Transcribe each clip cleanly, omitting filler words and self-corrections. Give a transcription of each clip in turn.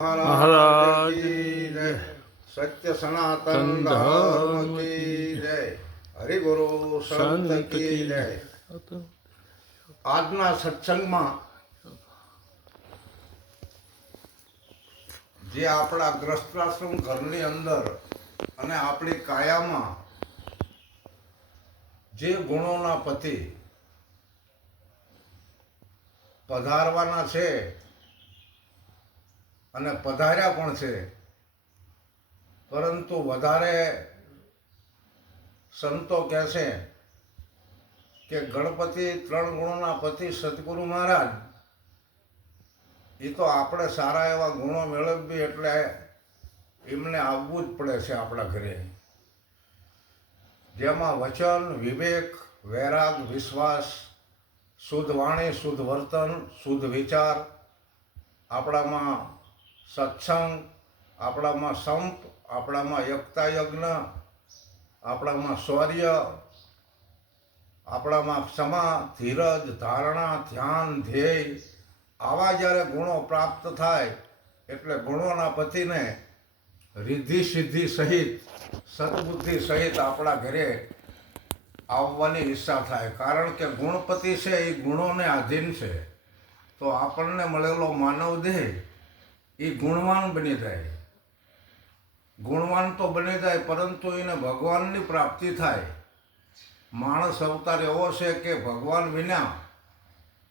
महाराज की जय। सत्य सनातन धर्म धर्म की जय। हरि गुरु संत की जय। આજના સત્સંગમાં જે આપણા ગ્રસ્તાશ્રમ ઘરની અંદર અને આપણી કાયામાં જે ગુણોના પતિ પધારવાના છે અને પધાર્યા પણ છે, પરંતુ વધારે સંતો કહે છે કે ગણપતિ ત્રણ ગુણોના પતિ સદગુરુ મહારાજ એ તો આપણે સારા એવા ગુણો મેળવીએ એટલે એમને આવવું જ પડે છે આપણા ઘરે, જેમાં વચન, વિવેક, વૈરાગ, વિશ્વાસ, શુદ્ધ વાણી, શુદ્ધ વર્તન, શુદ્ધ વિચાર, આપણામાં સત્સંગ, આપણામાં સંપ, આપણામાં એકતા યજ્ઞ, આપણામાં શૌર્ય, આપણામાં ક્ષમા, ધીરજ, ધારણા, ધ્યાન, ધ્યેય, આવા જ્યારે ગુણો પ્રાપ્ત થાય એટલે ગુણોના પતિને રિદ્ધિ સિદ્ધિ સહિત સદબુદ્ધિ સહિત આપણા ઘરે આવવાની ઈચ્છા થાય. કારણ કે ગુણપતિ છે એ ગુણોને આધીન છે, તો આપણને મળેલો માનવ દેહ એ ગુણવાન બની જાય. ગુણવાન તો બની જાય, પરંતુ એને ભગવાનની પ્રાપ્તિ થાય. માણસ અવતાર એવો છે કે ભગવાન વિના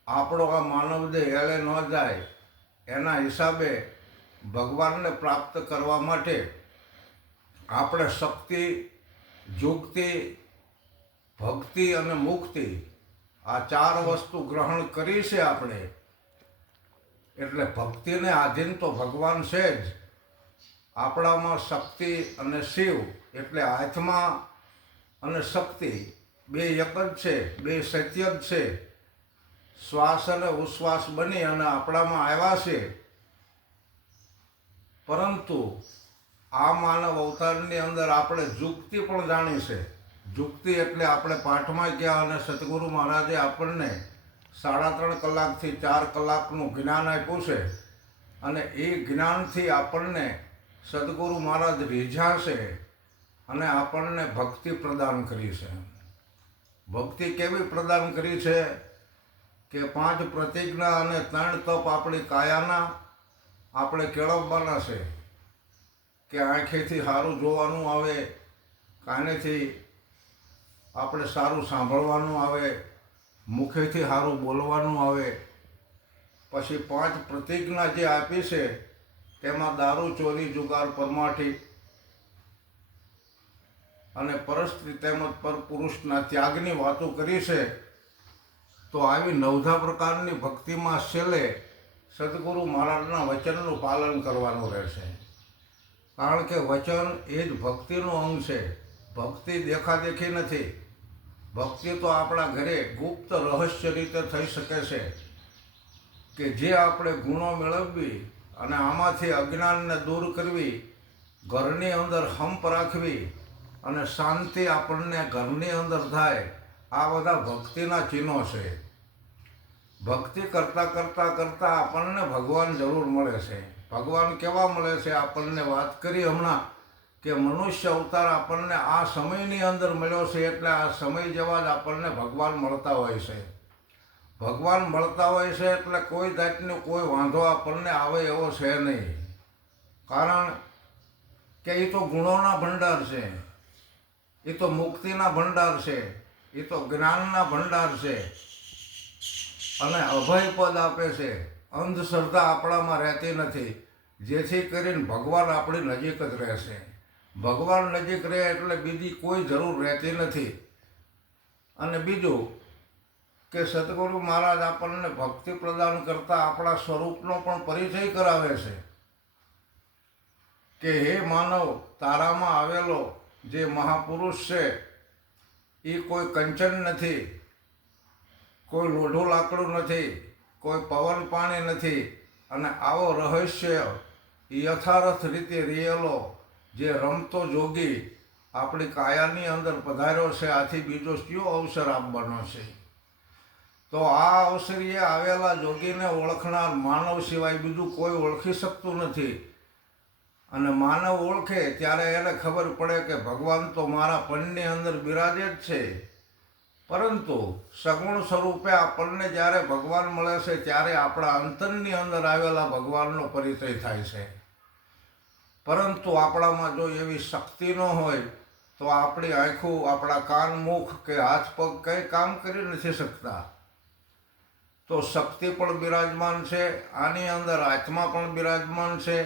આપણો આ માનવ દેહ એળે ન જાય. એના હિસાબે ભગવાનને પ્રાપ્ત કરવા માટે આપણે શક્તિ, યુક્તિ, ભક્તિ અને મુક્તિ આ ચાર વસ્તુ ગ્રહણ કરી છે આપણે. એટલે ભક્તિને આધીન તો ભગવાન છે જ. આપણામાં શક્તિ અને શિવ એટલે હાથમાં અને શક્તિ બે એક જ છે, બે સત્ય જ છે. શ્વાસ અને ઉશ્વાસ બની અને આપણામાં આવ્યા છે, પરંતુ આ માનવ અવતારની અંદર આપણે યુક્તિ પણ જાણી છે. યુક્તિ એટલે આપણે પાઠમાં ગયા અને સદગુરુ મહારાજે આપણને 3.5 કલાકથી 4 કલાકનું જ્ઞાન આપ્યું છે, અને એ જ્ઞાનથી આપણને સદગુરુ મહારાજ રીઝ્યા છે અને આપણને ભક્તિ પ્રદાન કરી છે. ભક્તિ કેવી પ્રદાન કરી છે કે 5 પ્રતિજ્ઞા અને 3 તપ આપણી કાયાના આપણે કેળવવાના છે. કે આંખેથી સારું જોવાનું આવે, કાનેથી આપણે સારું સાંભળવાનું આવે, મુખેથી સારું બોલવાનું આવે. પછી 5 પ્રતિજ્ઞા જે આપી છે તેમાં દારૂ, ચોરી, જુગાર, પરમાઠી અને પરસ્ત્રી તેમજ પરપુરુષના ત્યાગની વાતો કરી છે. તો આવી 9 પ્રકારની ભક્તિમાં છેલ્લે સદગુરુ મહારાજના વચનનું પાલન કરવાનું રહેશે. કારણ કે વચન એ જ ભક્તિનું અંગ છે. ભક્તિ દેખાદેખી નથી. ભક્તિ તો આપણા ઘરે ગુપ્ત રહસ્ય રીતે થઈ શકે છે કે જે આપણે ગુણો મેળવવી અને આમાંથી અજ્ઞાનને દૂર કરવી, ઘરની અંદર હંપ રાખવી અને શાંતિ આપણને ઘરની અંદર થાય, આ બધા ભક્તિના ચિહ્નો છે. ભક્તિ કરતાં કરતાં કરતાં આપણને ભગવાન જરૂર મળે છે. ભગવાન કેવા મળે છે? આપણને વાત કરી હમણાં કે મનુષ્ય અવતાર આપણને આ સમયની અંદર મળ્યો છે, એટલે આ સમય જેવા જ આપણને ભગવાન મળતા હોય છે. ભગવાન મળતા હોય છે એટલે કોઈ જાતનો કોઈ વાંધો આપણને આવે એવો છે નહીં. કારણ કે એ તો ગુણોના ભંડાર છે, એ તો મુક્તિના ભંડાર છે, એ તો જ્ઞાનના ભંડાર છે અને અભય પદ આપે છે. અંધશ્રદ્ધા આપણામાં રહેતી નથી, જેથી કરીને ભગવાન આપણી નજીક જ રહેશે. ભગવાન નજીક રહે એટલે બીજી કોઈ જરૂર રહેતી નથી. અને બીજું કે સદગુરુ મહારાજ આપણને ભક્તિ પ્રદાન કરતા આપણા સ્વરૂપનો પણ પરિચય કરાવે છે કે હે માનવ, તારામાં આવેલો જે મહાપુરુષ છે એ કોઈ કંચન નથી, કોઈ લોઢું લાકડું નથી, કોઈ પવન પાણી નથી. અને આવો રહસ્ય યથાર્થ રીતે રહેલો જે રમતો જોગી આપણી કાયાની અંદર પધાર્યો છે, આથી બીજો કયો અવસર આપવાનો છે? તો આ અવસરીએ આવેલા જોગીને ઓળખનાર માનવ સિવાય બીજું કોઈ ઓળખી શકતું નથી. અને માનવ ઓળખે ત્યારે એને ખબર પડે કે ભગવાન તો મારા પણની અંદર બિરાજે જ છે. પરંતુ સગુણ સ્વરૂપે આપણને જ્યારે ભગવાન મળે છે ત્યારે આપણા અંતરની અંદર આવેલા ભગવાનનો પરિચય થાય છે. પરંતુ આપણામાં જો એવી શક્તિ ન હોય તો આપણી આંખો, આપણા કાન, મુખ કે હાથ પગ કંઈ કામ કરી નથી શકતા. તો શક્તિ પણ બિરાજમાન છે, આની અંદર આત્મા પણ બિરાજમાન છે.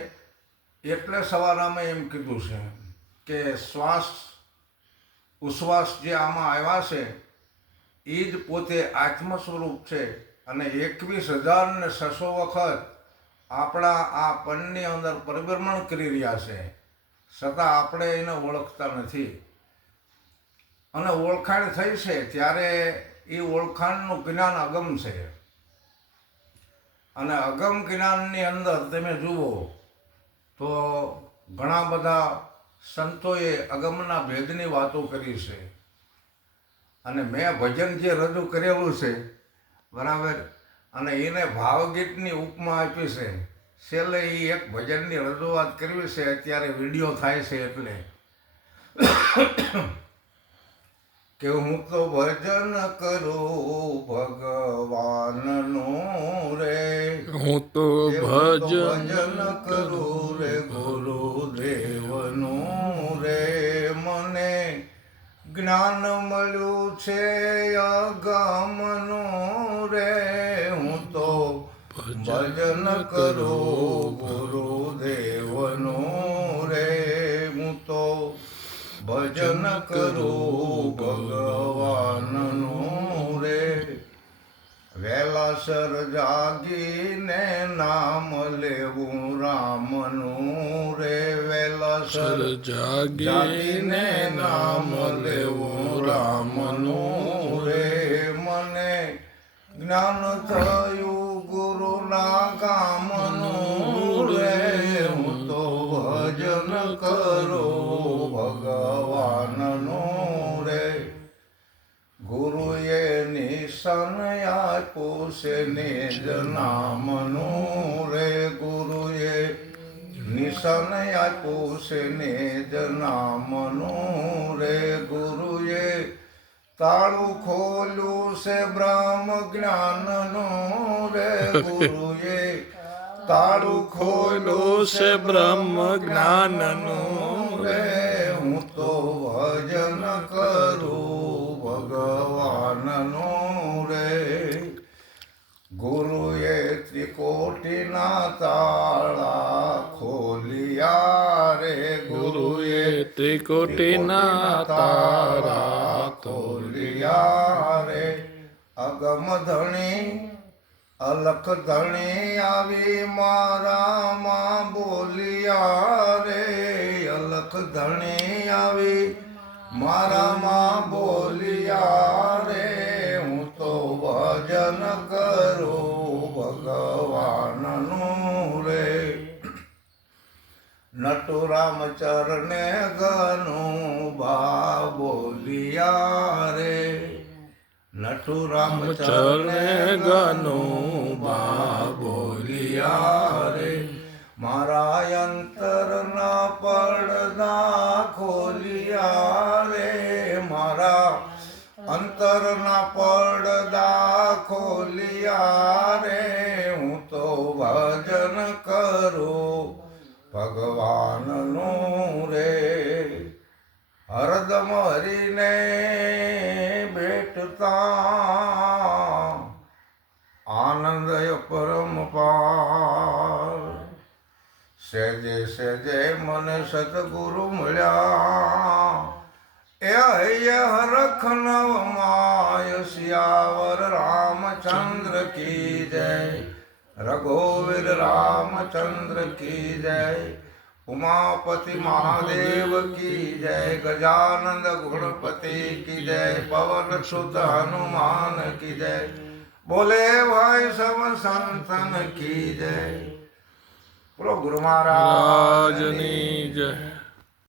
એટલે સવારામાં એમ કીધું છે કે શ્વાસ ઉશ્વાસ જે આમાં આવ્યા છે એ જ પોતે આત્મ સ્વરૂપ છે. અને 21,600 વખત આપણા આ પણની અંદર પરિભ્રમણ કરી રહ્યા છે, છતાં આપણે એને ઓળખતા નથી. અને ઓળખાણ થઈ છે ત્યારે એ ઓળખાણનું જ્ઞાન અગમ છે. અને અગમ જ્ઞાનની અંદર તમે જુઓ તો ઘણા બધા સંતોએ અગમના ભેદની વાતો કરી છે. અને મેં ભજન જે રજૂ કરેલું છે બરાબર, અને એને ભાવગીતની ઉપમા આપી છે. છેલ્લે એ એક ભજનની રજૂઆત કરવી છે, અત્યારે વિડીયો થાય છે એટલે કે હું તો ભજન કરું ભગવાનનું રે, હું તો ભજન કરું રે ગુરુદેવનું રે. મને જ્ઞાન મળ્યું છે અગમનું રે, હું તો ભજન કરું ગુરુદેવનું રે, હું તો ભજન કરું ભગવાનનું રે. વેલાસર જાગીને નામ લેવું રામનું રે, વેલાસર જાગીને નામ લેવું રામનું રે. મને જ્ઞાન થયું ગુરુના કામનું રે, હું તો ભજન કરું ભગવાનનું રે. ગુરુએ નિશાન આપ્યું છે નિજ નામનું રે, ગુરુએ નિશાન આપ્યું છે નિજ નામનું રે. ગુરુએ તાળું ખોલ્યું છે બ્રહ્મ જ્ઞાનનું રે, ગુરુએ તાળું ખોલ્યું છે બ્રહ્મ જ્ઞાનનું રે. હું તો ભજન કરું ભગવાનનું રે. ગુરુએ ત્રિકોટીના તાળા ખોલ્યા રે, ગુરુએ ત્રિકોટીના તારા ખોલ્યા રે. અગમ ધણી અલખ ધણી આવી મારામાં બોલિયા રે, અલખ ધણી આવી મારામાં બોલિયા રે. હું તો ભજન કરું ભગવાનનું રે. નટુ રામચરણે ગનું બા બોલિયા રે, નટુ રામચરણે ગનું બા બોલિયા રે. મારા અંતરના પડદા ખોલિયા રે, મારા અંતરના પડદા ખોલિયા રે. હું તો ભજન કરું ભગવાનનું રે. હરદમ હરીને બેઠતા આનંદ પરમ પાર. સહેજે સહેજે મને સતગુરુ મળ્યા, એ હૈય હરખ નવ માય સિયાવર રામચંદ્ર કી જય, રઘુવીર રામચંદ્ર કી જય. उमापति महादेव की जय, गजानंद गुणपति की जय, पवन सुत हनुमान की जय, बोले भाई सब संतन की जय। बोलो गुरु महाराज ની જય।